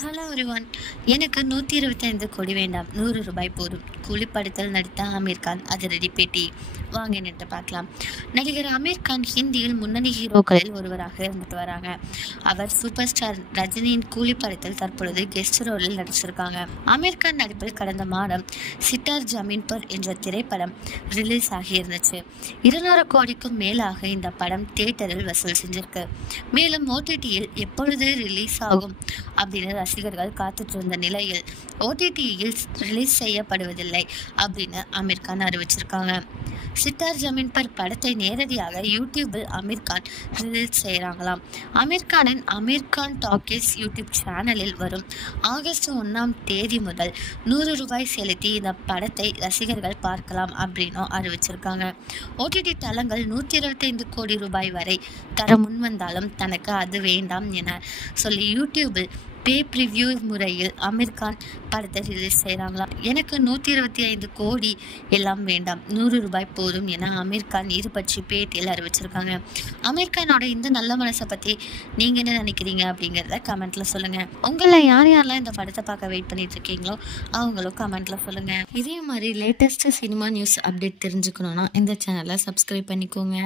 Hello everyone. எனக்கு 125 கோடி வேண்டாம், 100 ரூபாய் போதும். கூலிப்படத்தில் நடித்த ஆமீர் கான் அதிரடி பேட்டி. வாங்க நின்று பார்க்கலாம். நடிகர் ஆமீர் கான் ஹிந்தியில் முன்னணி ஹீரோக்களில் ஒருவராக இருந்துட்டு வராங்க. அவர் சூப்பர் ஸ்டார் ரஜினியின் கூலி படத்தில் தற்பொழுது கெஸ்ட் ரோலில் நடிச்சிருக்காங்க. ஆமீர் கான் நடிப்பில் கடந்த மாதம் சிட்டார் ஜமீன் பர் என்ற திரைப்படம் ரிலீஸ் ஆகியிருந்துச்சு. 200 கோடிக்கும் மேலாக இந்த படம் தியேட்டரில் வசூல் செஞ்சிருக்கு. மேலும் OTTயில் எப்பொழுது ரிலீஸ் ஆகும் அப்படின்னு ரசிகர்கள் காத்துட்டு இருந்த நிலையில் OTTயில் ரிலீஸ் செய்யப்படுவதில்லை அப்படின்னு ஆமீர் கான் அறிவிச்சிருக்காங்க. சிட்டார் ஜமீன் பர் படத்தை நேரடியாக யூடியூபில் ஆமீர் கான் ரிலீஸ் செய்கிறாங்களாம். ஆமீர் கானின் ஆமீர் கான் டாக்கீஸ் யூடியூப் சேனலில் வரும் ஆகஸ்ட் 1 முதல் 100 ரூபாய் செலுத்தி இந்த படத்தை ரசிகர்கள் பார்க்கலாம் அப்படின்னு அறிவிச்சிருக்காங்க. OTT தளங்கள் 125 கோடி ரூபாய் வரை தர முன்வந்தாலும் தனக்கு அது வேண்டாம் என சொல்லி யூடியூபில் பே ப்ரிவ்யூ முறையில் ஆமீர் கான் படத்தை ரிலீஸ் செய்கிறாங்களாம். எனக்கு 125 கோடி எல்லாம் வேண்டாம், 100 ரூபாய் போதும் என ஆமீர் கான் இது பற்றி பேட்டியில் அறிவிச்சிருக்காங்க. ஆமீர் கானோட இந்த நல்ல மனசை பற்றி நீங்கள் என்ன நினைக்கிறீங்க அப்படிங்கிறத கமெண்ட்டில் சொல்லுங்கள். உங்களில் யாரெல்லாம் இந்த படத்தை பார்க்க வெயிட் பண்ணிட்டு இருக்கீங்களோ அவங்களும் கமெண்ட்டில் சொல்லுங்கள். இதே மாதிரி லேட்டஸ்ட்டு சினிமா நியூஸ் அப்டேட் தெரிஞ்சுக்கணுன்னா இந்த சேனலை சப்ஸ்கிரைப் பண்ணிக்கோங்க.